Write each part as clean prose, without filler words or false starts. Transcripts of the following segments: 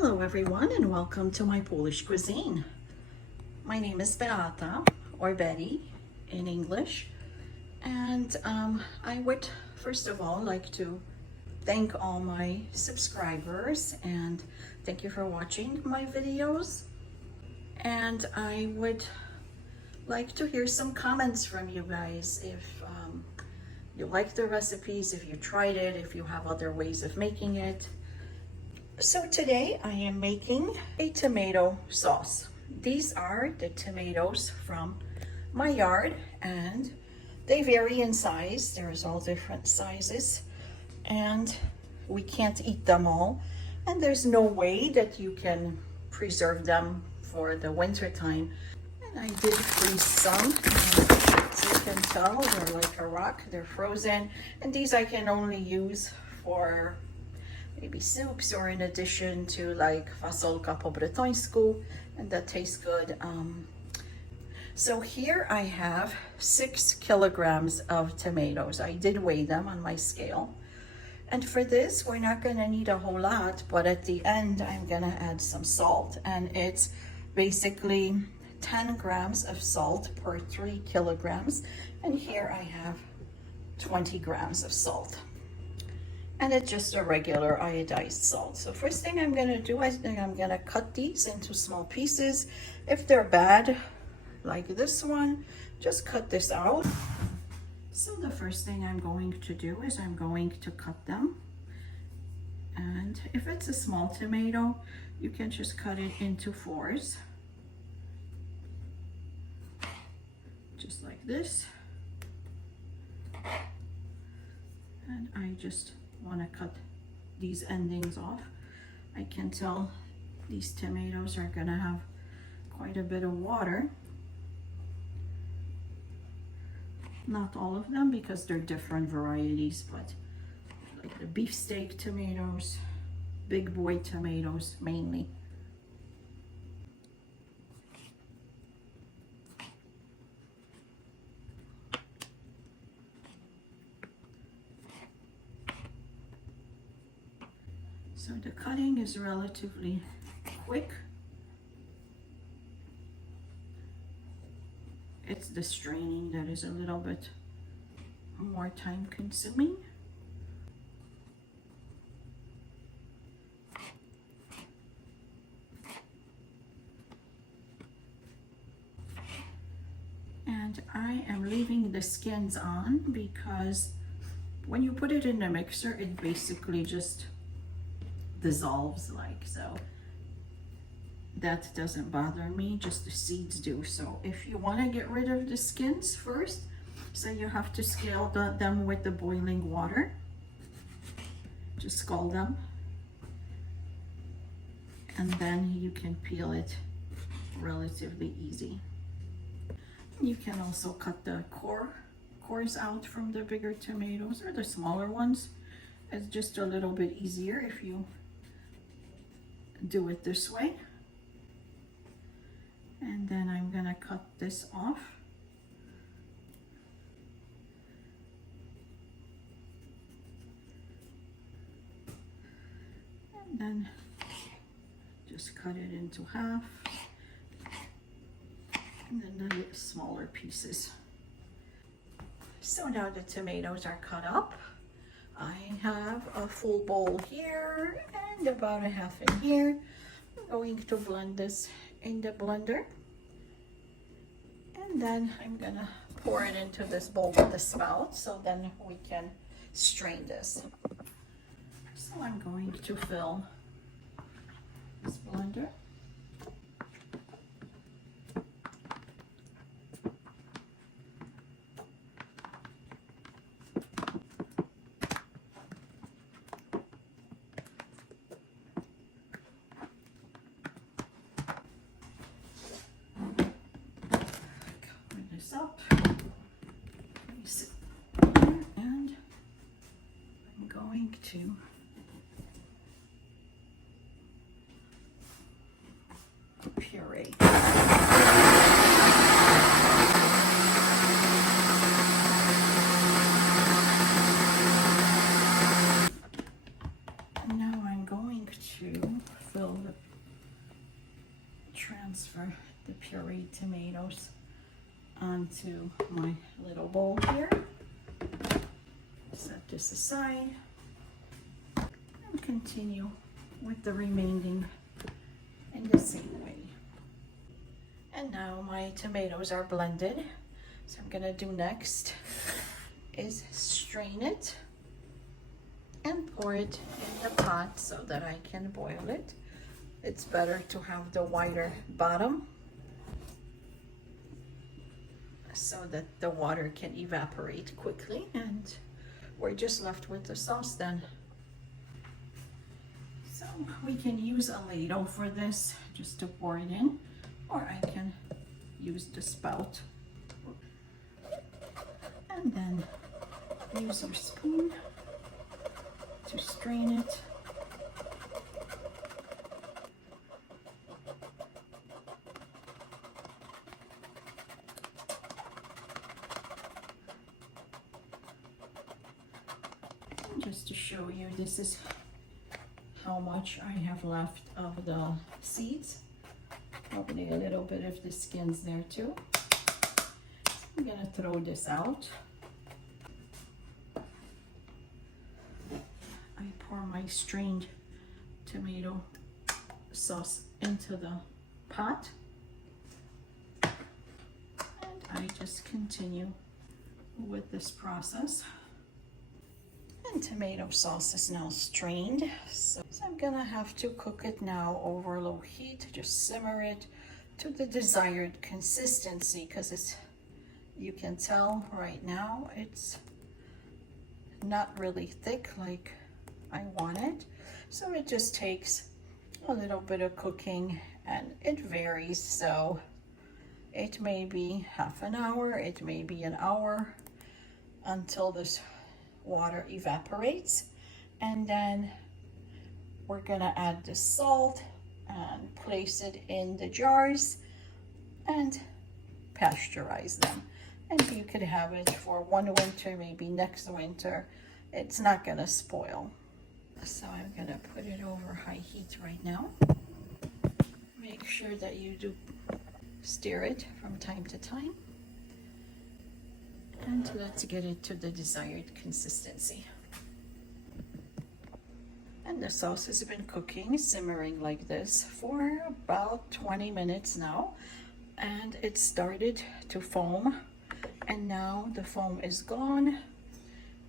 Hello everyone and welcome to my Polish cuisine. My name is Beata, or Betty in English, and I would first of all like to thank all my subscribers and thank you for watching my videos. And I would like to hear some comments from you guys if you like the recipes, if you tried it, if you have other ways of making it. So today I am making a tomato sauce. These are the tomatoes from my yard and they vary in size. There's all different sizes and we can't eat them all. And there's no way that you can preserve them for the winter time. And I did freeze some. As you can tell, they're like a rock, they're frozen. And these I can only use for maybe soups or in addition to like fasolka po bretońsku, and that tastes good. So here I have 6 kilograms of tomatoes. I did weigh them on my scale. And for this, we're not gonna need a whole lot, but at the end, I'm gonna add some salt. And it's basically 10 grams of salt per 3 kilograms. And here I have 20 grams of salt. And it's just a regular iodized salt. So first thing I'm gonna do, I think I'm gonna cut these into small pieces. If they're bad, like this one, just cut this out. So the first thing I'm going to do is I'm going to cut them. And if it's a small tomato, you can just cut it into 4s. Just like this. And I just want to cut these endings off. I can tell these tomatoes are gonna have quite a bit of water. Not all of them because they're different varieties, but like the beefsteak tomatoes, Big Boy tomatoes mainly. So the cutting is relatively quick. It's the straining that is a little bit more time consuming. And I am leaving the skins on because when you put it in the mixer, it basically just dissolves like so. That doesn't bother me, just the seeds do. So if you want to get rid of the skins first, so you have to scald them with the boiling water. Just scald them. And then you can peel it relatively easy. You can also cut the cores out from the bigger tomatoes or the smaller ones. It's just a little bit easier if you do it this way. And then I'm gonna cut this off. And then just cut it into half. And then the smaller pieces. So now the tomatoes are cut up. I have a full bowl here and about a half in here. I'm going to blend this in the blender. And then I'm gonna pour it into this bowl with the spout so then we can strain this. So I'm going to fill this blender. Up, place it there, and I'm going to puree. And now I'm going to fill the transfer the pureed tomatoes onto my little bowl here. Set this aside and continue with the remaining in the same way. And now my tomatoes are blended. So I'm gonna do next is strain it and pour it in the pot so that I can boil it. It's better to have the wider bottom so that the water can evaporate quickly, and we're just left with the sauce then. So we can use a ladle for this just to pour it in, or I can use the spout and then use your spoon to strain it. And just to show you, this is how much I have left of the seeds. Probably a little bit of the skins there too. I'm gonna throw this out. I pour my strained tomato sauce into the pot, and I just continue with this process. And tomato sauce is now strained, so I'm gonna have to cook it now over low heat. Just simmer it to the desired consistency, because it's, you can tell right now it's not really thick like I want it. So it just takes a little bit of cooking, and it varies. So it may be half an hour, it may be an hour until this water evaporates, and then we're gonna add the salt and place it in the jars and pasteurize them. And you could have it for one winter, maybe next winter. It's not gonna spoil. So I'm gonna put it over high heat right now. Make sure that you do stir it from time to time. And let's get it to the desired consistency. And the sauce has been cooking, simmering like this for about 20 minutes now. And it started to foam. And now the foam is gone.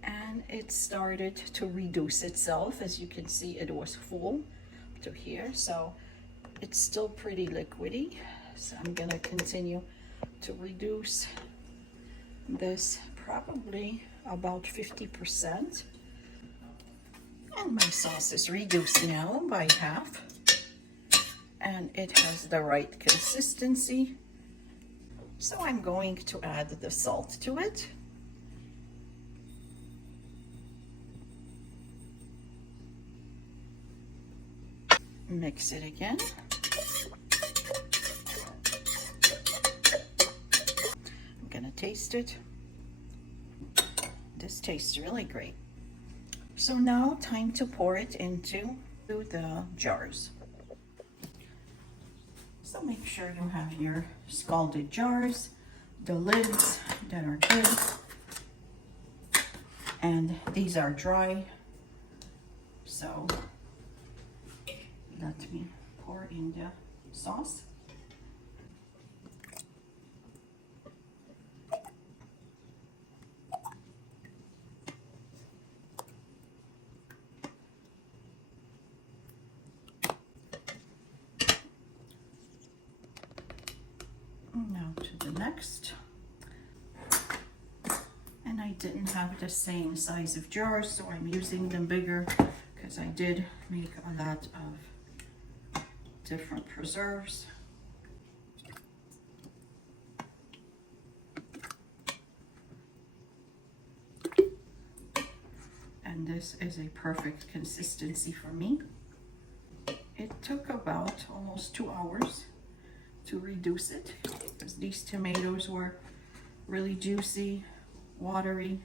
And it started to reduce itself. As you can see, it was full to here. So it's still pretty liquidy. So I'm gonna continue to reduce this probably about 50%. And my sauce is reduced now by half, and it has the right consistency. So I'm going to add the salt to it. Mix it again. I'm gonna taste it. This tastes really great. So now time to pour it into the jars. So make sure you have your scalded jars, the lids that are good, and these are dry. So let me pour in the sauce. Now to the next. And I didn't have the same size of jars, so I'm using them bigger because I did make a lot of different preserves. And this is a perfect consistency for me. It took about almost 2 hours to reduce it because these tomatoes were really juicy, watery.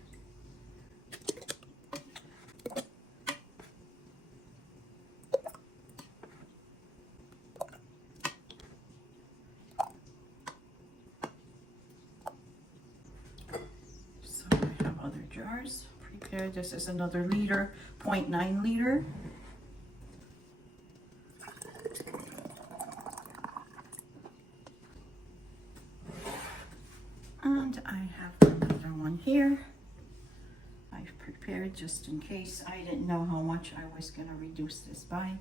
containers prepared. This is another liter, 0.9 liter. And I have another one here. I've prepared just in case. I didn't know how much I was going to reduce this by.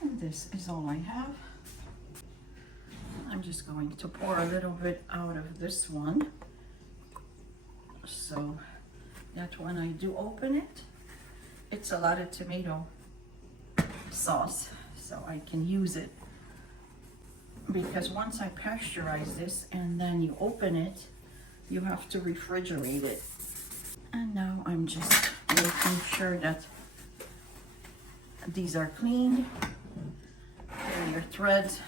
And this is all I have. I'm just going to pour a little bit out of this one, so that when I do open it, it's a lot of tomato sauce, so I can use it. Because once I pasteurize this and then you open it, you have to refrigerate it. And now I'm just making sure that these are cleaned. Here are your threads.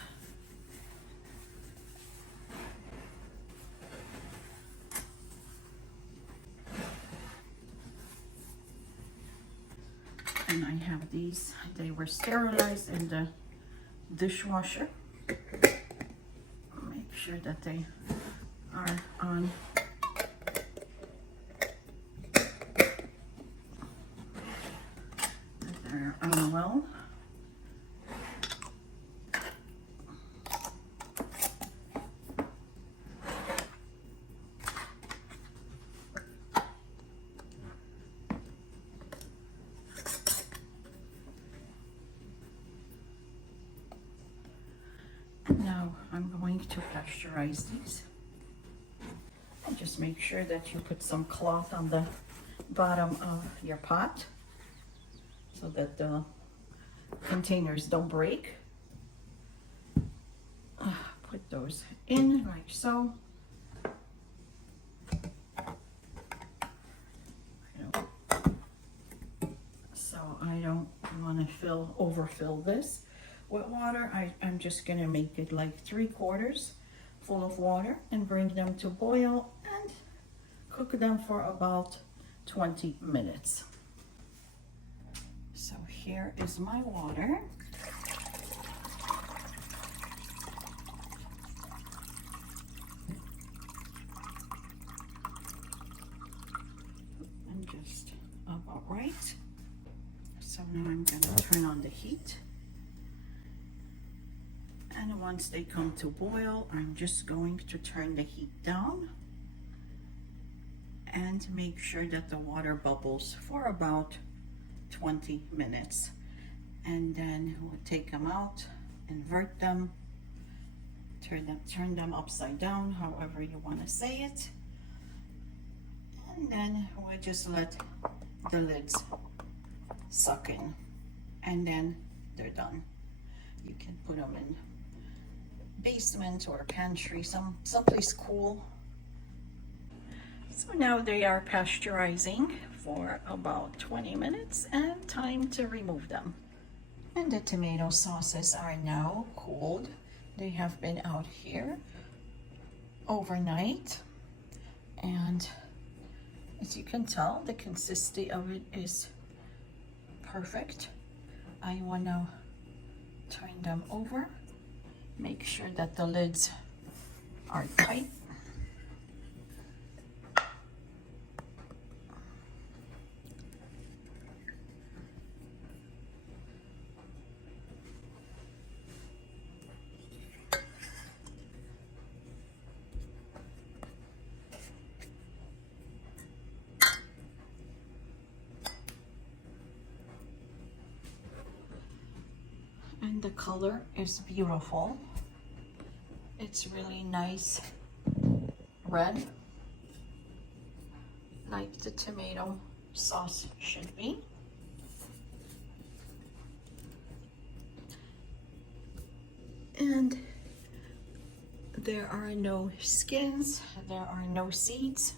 And I have these, they were sterilized in the dishwasher. Make sure that they are on. That they're on well. Now I'm going to pasteurize these. And just make sure that you put some cloth on the bottom of your pot so that the containers don't break. Put those in like so. So I don't want to overfill this with water. I'm just gonna make it like 3/4 full of water and bring them to boil and cook them for about 20 minutes. So here is my water. And just about right. So now I'm gonna turn on the heat. And once they come to boil, I'm just going to turn the heat down and make sure that the water bubbles for about 20 minutes. And then we'll take them out, invert them, turn them upside down, however you want to say it. And then we'll just let the lids suck in, and then they're done. You can put them in basement or pantry, someplace cool. So now they are pasteurizing for about 20 minutes and time to remove them. And the tomato sauces are now cooled. They have been out here overnight, and as you can tell, the consistency of it is perfect. I want to turn them over. Make sure that the lids are tight. And the color is beautiful. It's really nice red, like the tomato sauce should be. And there are no skins, there are no seeds.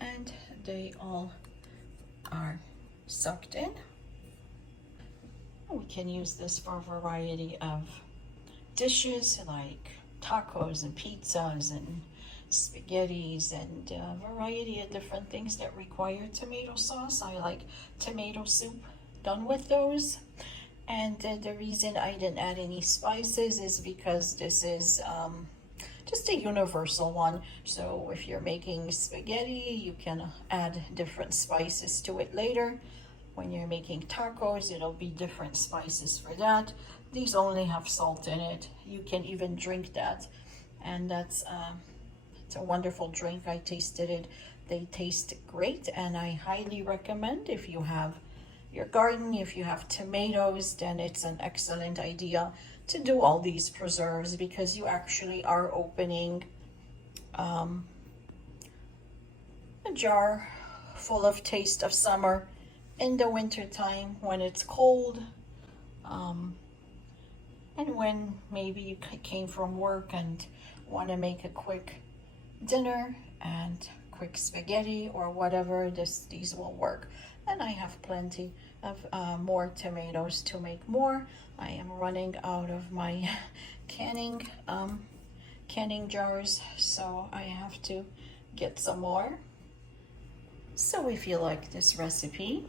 And they all are sucked in. We can use this for a variety of dishes like tacos and pizzas and spaghettis and a variety of different things that require tomato sauce. I like tomato soup done with those. And the reason I didn't add any spices is because this is just a universal one. So if you're making spaghetti, you can add different spices to it later. When you're making tacos, it'll be different spices for that. These only have salt in it. You can even drink that. And that's it's a wonderful drink. I tasted it. They taste great, and I highly recommend if you have your garden, if you have tomatoes, then it's an excellent idea to do all these preserves, because you actually are opening a jar full of taste of summer in the winter time when it's cold, and when maybe you came from work and want to make a quick dinner and quick spaghetti or whatever. These will work. And I have plenty of more tomatoes to make more. I am running out of my canning jars, so I have to get some more. So if you like this recipe,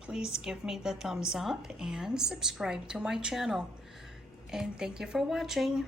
please give me the thumbs up and subscribe to my channel. And thank you for watching.